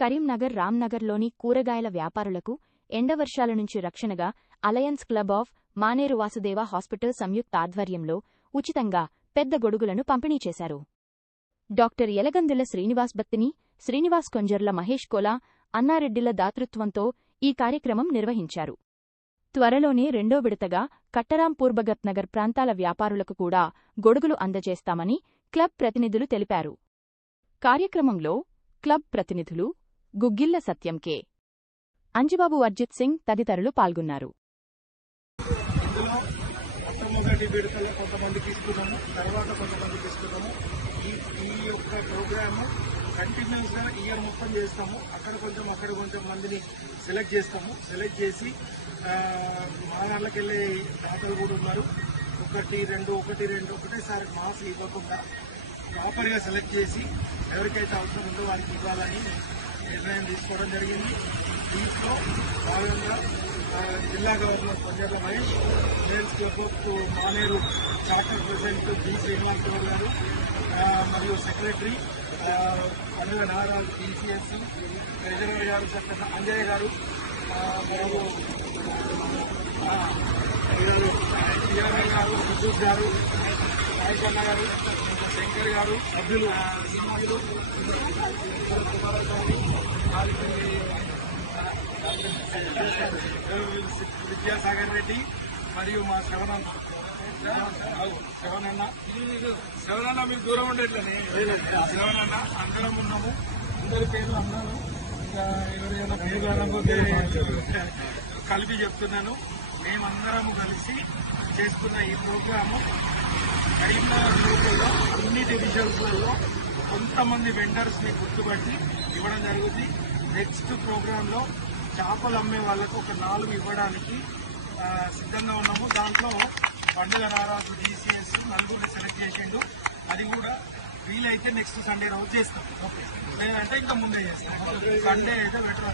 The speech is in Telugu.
కరీంనగర్ రామ్నగర్లోని కూరగాయల వ్యాపారులకు ఎండవర్షాల నుంచి రక్షణగా Alliance Club of Maneru Vasudeva hospital సంయుక్త ఆధ్వర్యంలో ఉచితంగా పెద్ద గొడుగులను పంపిణీ చేశారు. డాక్టర్ యలగందుల శ్రీనివాస్ బత్తిని, శ్రీనివాస్ కొంజర్ల మహేష్ కోలా, అన్నారెడ్డిల దాతృత్వంతో ఈ కార్యక్రమం నిర్వహించారు. త్వరలోనే రెండో విడతగా కట్టరాంపూర్ భగత్ నగర్ ప్రాంతాల వ్యాపారులకు కూడా గొడుగులు అందజేస్తామని క్లబ్ ప్రతినిధులు తెలిపారు. కార్యక్రమంలో క్లబ్ ప్రతినిధులు గుగ్గిళ్ల సత్యం కె. అంజిబాబు, అర్జిత్ సింగ్ తదితరులు పాల్గొన్నారు. మొట్టమొదటి విడతలో కొంతమందికి ఇస్తున్నాము, తర్వాత కొంతమందికి ఇస్తున్నాము. ఈ యొక్క ప్రోగ్రాము కంటిన్యూస్ గా ఇయర్ మొత్తం చేస్తాము. అక్కడ కొంచెం మందిని సెలెక్ట్ చేస్తాము. సెలెక్ట్ చేసి మా దాంట్లోకి వెళ్ళే దాతలు కూడా ఉన్నారు. ఒకటి రెండు ఒకటేసారి మాస్ ఇవ్వకుండా ప్రాపర్గా సెలెక్ట్ చేసి ఎవరికైతే అవసరం ఉందో వారికి ఇవ్వాలని నిర్ణయం తీసుకోవడం జరిగింది. దీంట్లో భాగంగా జిల్లా గవర్నర్ కొంజర్ల మహేష్, మేల్స్ club of Maneru charter president B Srinivas garu మరియు సెక్రటరీ పండుగ నారాజు టీసీఎస్, ట్రెజరర్ గారు అంజయ్య గారు, మరియు టీఆర్ఐ గారు, విద్యుత్ గారు, రాయకన్న గారు, శంకర్ గారు, సభ్యులు విద్యాసాగర్ రెడ్డి మరియు మా శ్రవణన్న మీరు దూరం ఉండేట్లనే శ్రవణన్న అందరం ఉన్నాము. అందరి పేర్లు అన్నాను, ఇంకా ఎవరైనా పేర్లు అనకపోతే కలిపి చెప్తున్నాను. మేమందరము కలిసి చేస్తున్న ఈ ప్రోగ్రాము కరీంనగర్ లోకల్లో అన్ని డివిజన్స్లలో కొంతమంది వెండర్స్ ని గుర్తుపట్టి ఇవ్వడం జరుగుతుంది. నెక్స్ట్ ప్రోగ్రామ్ లో చేపలు అమ్మే వాళ్ళకు ఒక 4 ఇవ్వడానికి సిద్ధంగా ఉన్నాము. దాంట్లో పండుగ నారాజు DCS నలుగురిని సెలెక్ట్ చేసిండు. అది కూడా వీలైతే నెక్స్ట్ సండే రోజు చేస్తాం, లేదంటే ఇంకా ముందే చేస్తాం. సండే అయితే బెటర్.